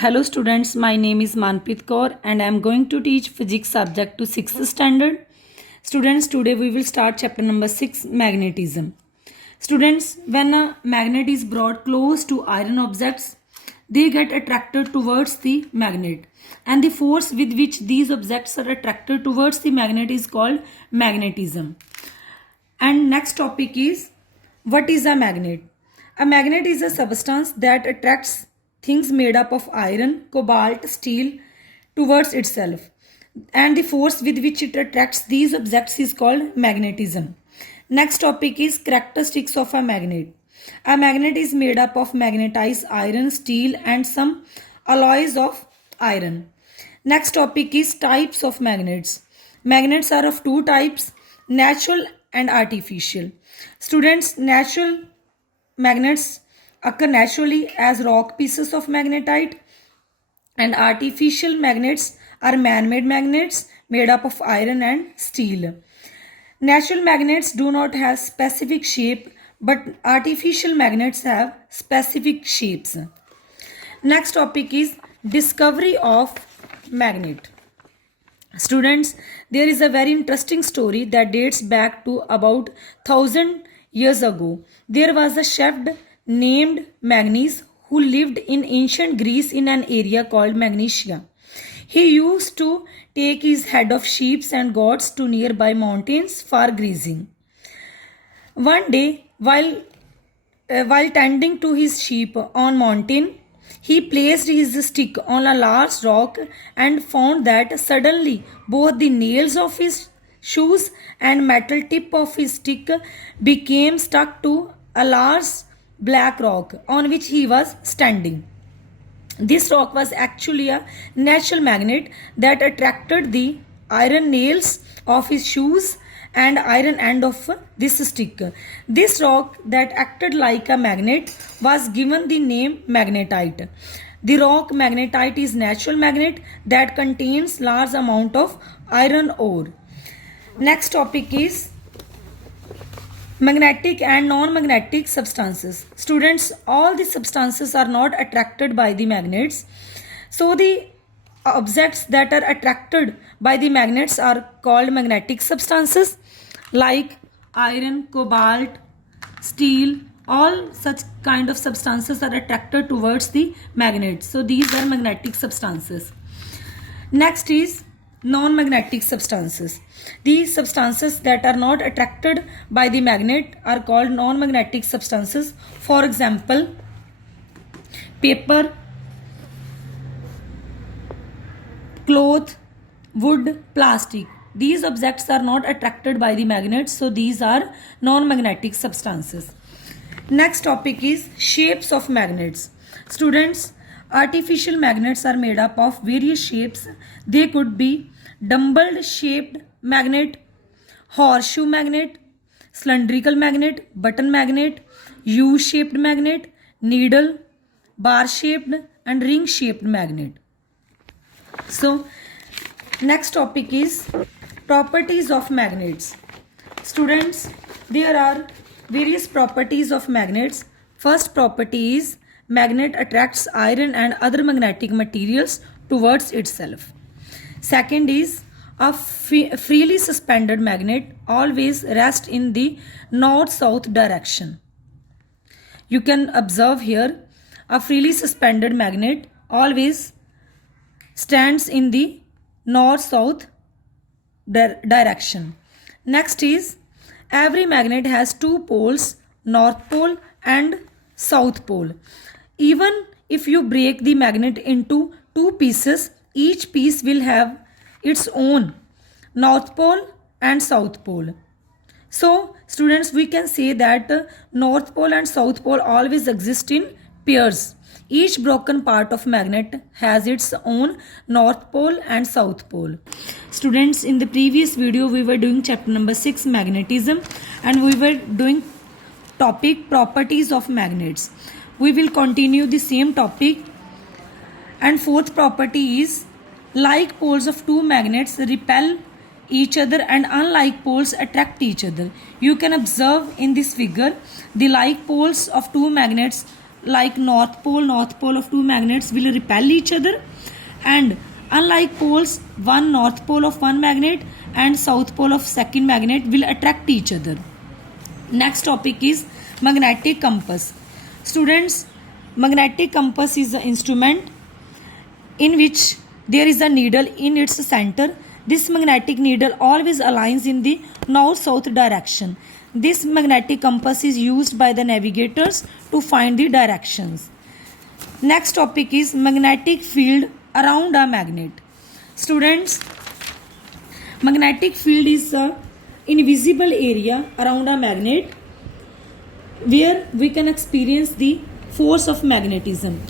Hello students, my name is Manpreet Kaur and I am going to teach physics subject to 6th standard. Students, today we will start chapter number 6, magnetism. Students, when a magnet is brought close to iron objects, they get attracted towards the magnet, and the force with which these objects are attracted towards the magnet is called magnetism. And next topic is, what is a magnet? A magnet is a substance that attracts things made up of iron, cobalt, steel towards itself. And the force with which it attracts these objects is called magnetism. Next topic is characteristics of a magnet. A magnet is made up of magnetized iron, steel and some alloys of iron. Next topic is types of magnets. Magnets are of two types, natural and artificial. Students, natural magnets occur naturally as rock pieces of magnetite, and artificial magnets are man-made magnets made up of iron and steel. Natural magnets do not have specific shape, but artificial magnets have specific shapes. Next topic is discovery of magnet. Students, there is a very interesting story that dates back to about 1000 years ago. There was a chef named Magnus who lived in ancient Greece in an area called Magnesia. He used to take his head of sheep and goats to nearby mountains for grazing. One day, while tending to his sheep on mountain, he placed his stick on a large rock and found that suddenly both the nails of his shoes and metal tip of his stick became stuck to a large black rock on which he was standing. This rock was actually a natural magnet that attracted the iron nails of his shoes and iron end of this stick. This rock that acted like a magnet was given the name magnetite. The rock magnetite is natural magnet that contains large amount of iron ore. Next topic is magnetic and non-magnetic substances. Students, all the substances are not attracted by the magnets. So the objects that are attracted by the magnets are called magnetic substances, like iron, cobalt, steel. All such kind of substances are attracted towards the magnet. So these are magnetic substances. Next is non-magnetic substances. These substances that are not attracted by the magnet are called non-magnetic substances. For example, paper, cloth, wood, plastic. These objects are not attracted by the magnet, so these are non-magnetic substances. Next topic is shapes of magnets. Students, artificial magnets are made up of various shapes. They could be dumbbell shaped magnet, horseshoe magnet, cylindrical magnet, button magnet, U-shaped magnet, needle, bar shaped and ring shaped magnet. So next topic is properties of magnets. Students, there are various properties of magnets. First property is magnet attracts iron and other magnetic materials towards itself. Second is a freely suspended magnet always rests in the north-south direction. You can observe here a freely suspended magnet always stands in the north-south direction. Next is every magnet has two poles, north pole and south pole. Even if you break the magnet into two pieces, each piece will have its own north pole and south pole. So students, we can say that north pole and south pole always exist in pairs. Each broken part of magnet has its own north pole and south pole. Students, in the previous video we were doing chapter number 6, magnetism, and we were doing topic properties of magnets. We will continue the same topic. And fourth property is like poles of two magnets repel each other and unlike poles attract each other. You can observe in this figure the like poles of two magnets like north pole of two magnets will repel each other, and unlike poles, one north pole of one magnet and south pole of second magnet will attract each other. Next topic is magnetic compass. Students, magnetic compass is an instrument in which there is a needle in its center. This magnetic needle always aligns in the north-south direction. This magnetic compass is used by the navigators to find the directions. Next topic is magnetic field around a magnet. Students, magnetic field is a invisible area around a magnet where we can experience the force of magnetism.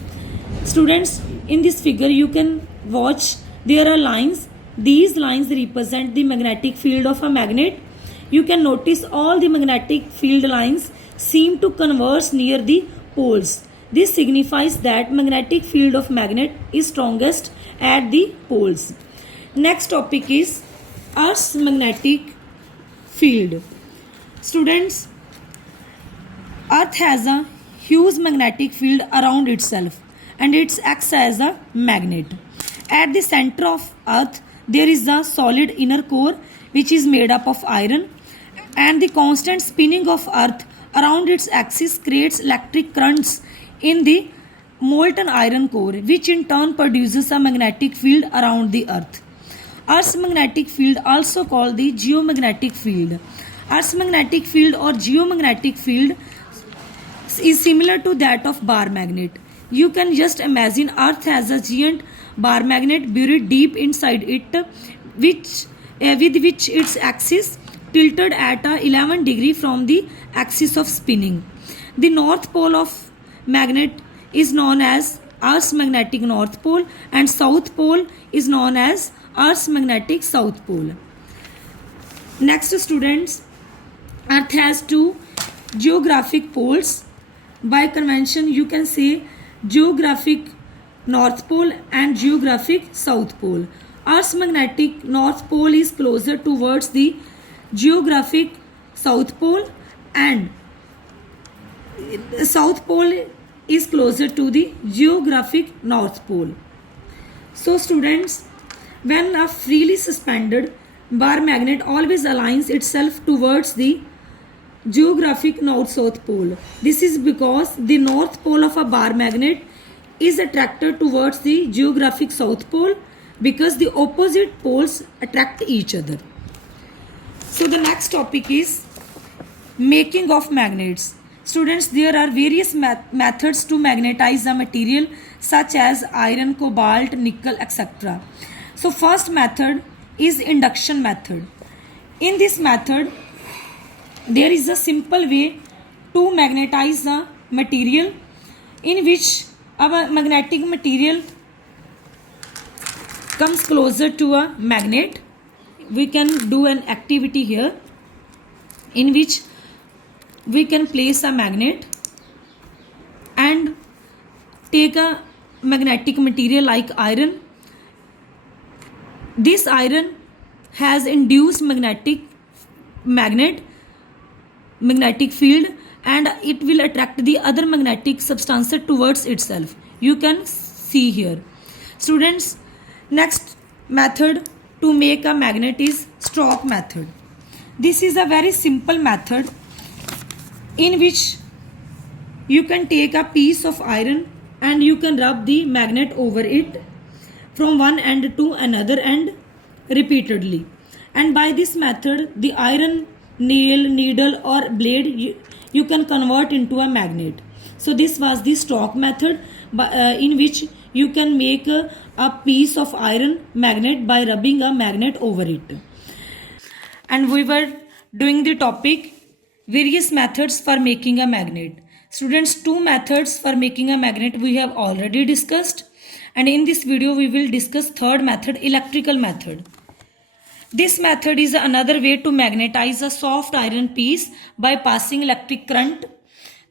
Students, in this figure you can watch there are lines. These lines represent the magnetic field of a magnet. You can notice all the magnetic field lines seem to converge near the poles. This signifies that magnetic field of magnet is strongest at the poles. Next topic is Earth's magnetic field. Students, Earth has a huge magnetic field around itself and it acts as a magnet. At the center of Earth, there is a solid inner core which is made up of iron, and the constant spinning of Earth around its axis creates electric currents in the molten iron core, which in turn produces a magnetic field around the Earth. Earth's magnetic field, also called the geomagnetic field. Earth's magnetic field or geomagnetic field is similar to that of bar magnet. You can just imagine Earth has a giant bar magnet buried deep inside it, with which its axis tilted at a 11 degree from the axis of spinning. The north pole of magnet is known as Earth's magnetic north pole, and south pole is known as Earth's magnetic south pole. Next, students, Earth has two geographic poles. By convention, you can say geographic north pole and geographic south pole. Earth's magnetic north pole is closer towards the geographic south pole, and south pole is closer to the geographic north pole. So students, when a freely suspended bar magnet always aligns itself towards the geographic north-south pole. This is because the north pole of a bar magnet is attracted towards the geographic south pole because the opposite poles attract each other. So the next topic is making of magnets. Students, there are various methods to magnetize a material such as iron, cobalt, nickel, etc. So first method is induction method. In this method, there is a simple way to magnetize a material in which a magnetic material comes closer to a magnet. We can do an activity here in which we can place a magnet and take a magnetic material like iron. This iron has induced magnetic field, and it will attract the other magnetic substance towards itself. You can see here. Students, next method to make a magnet is stroke method. This is a very simple method in which you can take a piece of iron and you can rub the magnet over it from one end to another end repeatedly. And by this method, the iron nail, needle or blade you can convert into a magnet. So this was the stroke method in which you can make a piece of iron magnet by rubbing a magnet over it. And we were doing the topic various methods for making a magnet. Students, two methods for making a magnet we have already discussed, and in this video we will discuss third method, electrical method. This method is another way to magnetize a soft iron piece by passing electric current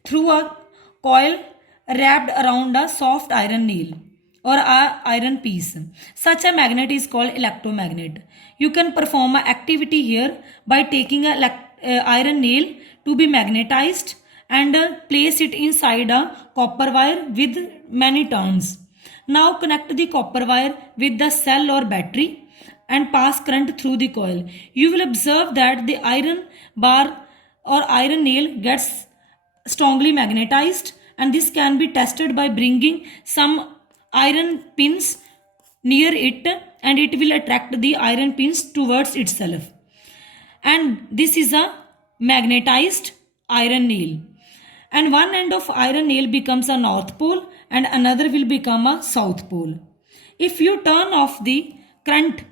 through a coil wrapped around a soft iron nail or a iron piece. Such a magnet is called electromagnet. You can perform an activity here by taking an iron nail to be magnetized and place it inside a copper wire with many turns. Now connect the copper wire with the cell or battery and pass current through the coil. You will observe that the iron bar or iron nail gets strongly magnetized, and this can be tested by bringing some iron pins near it, and it will attract the iron pins towards itself. And this is a magnetized iron nail, and one end of iron nail becomes a north pole and another will become a south pole. If you turn off the current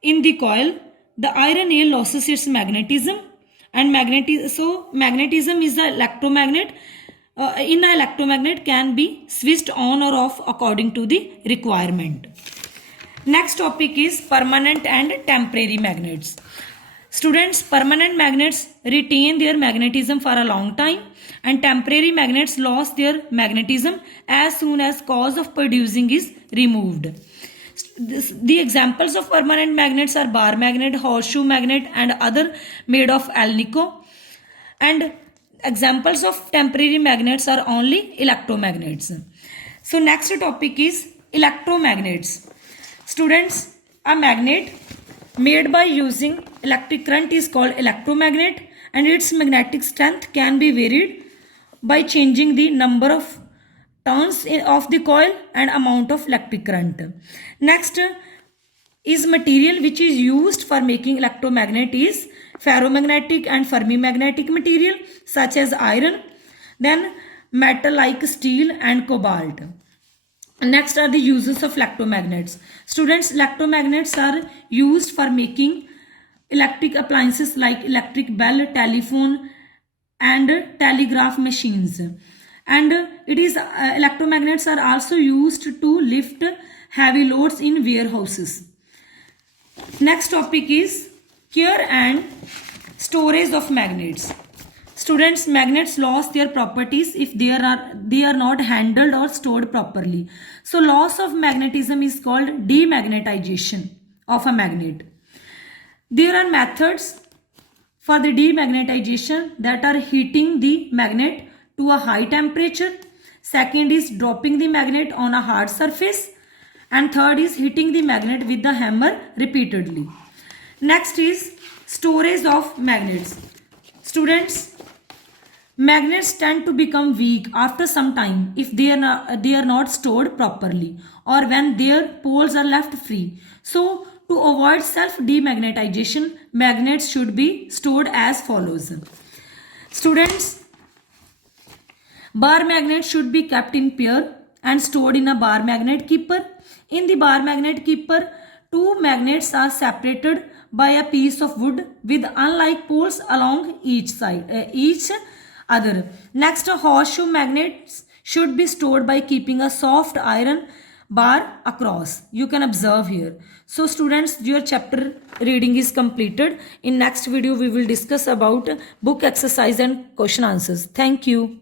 in the coil, the iron nail loses its magnetism, and magnetism is the electromagnet. In an electromagnet can be switched on or off according to the requirement. Next topic is permanent and temporary magnets. Students, permanent magnets retain their magnetism for a long time, and temporary magnets lose their magnetism as soon as cause of producing is removed. The examples of permanent magnets are bar magnet, horseshoe magnet, and other made of alnico. And examples of temporary magnets are only electromagnets. So next topic is electromagnets. Students, a magnet made by using electric current is called electromagnet, and its magnetic strength can be varied by changing the number of turns of the coil and amount of electric current. Next is material which is used for making electromagnet is ferromagnetic and fermimagnetic material such as iron, then metal like steel and cobalt. Next are the uses of electromagnets. Students, electromagnets are used for making electric appliances like electric bell, telephone, and telegraph machines. And electromagnets are also used to lift heavy loads in warehouses. Next topic is care and storage of magnets. Students, magnets lose their properties if they are not handled or stored properly. So loss of magnetism is called demagnetization of a magnet. There are methods for the demagnetization, that are heating the magnet to a high temperature. Second is dropping the magnet on a hard surface, and third is hitting the magnet with the hammer repeatedly. Next is storage of magnets. Students, magnets tend to become weak after some time if they are not stored properly or when their poles are left free. So to avoid self-demagnetization, magnets should be stored as follows. Students, bar magnets should be kept in pair and stored in a bar magnet keeper. In the bar magnet keeper, two magnets are separated by a piece of wood with unlike poles along each other. Next, horseshoe magnets should be stored by keeping a soft iron bar across. You can observe here. So students, your chapter reading is completed. In next video, we will discuss about book exercise and question answers. Thank you.